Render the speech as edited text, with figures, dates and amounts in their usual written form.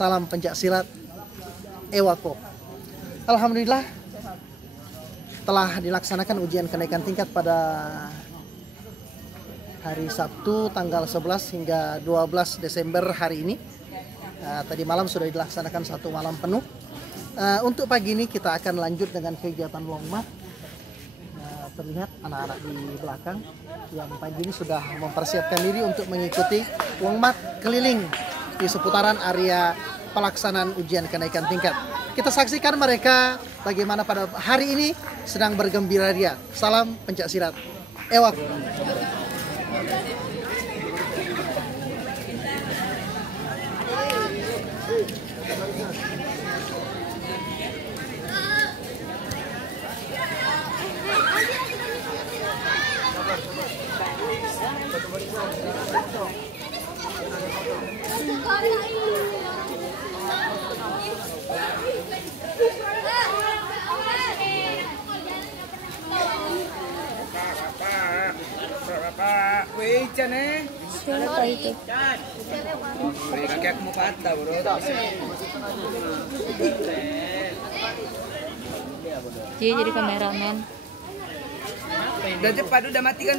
Salam pencak silat Ewako. Alhamdulillah telah dilaksanakan ujian kenaikan tingkat pada hari Sabtu tanggal 11 hingga 12 Desember hari ini. Tadi malam sudah dilaksanakan satu malam penuh. Untuk pagi ini kita akan lanjut dengan kegiatan Wongmat. Terlihat anak-anak di belakang yang pagi ini sudah mempersiapkan diri untuk mengikuti Wongmat keliling di seputaran area pelaksanaan ujian kenaikan tingkat. Kita saksikan mereka bagaimana pada hari ini sedang bergembira ria. Salam pencak silat Ewak. Siapa itu? Kakek mau patah bro. Dia jadi kameramen. Udah cepat, udah mati kan.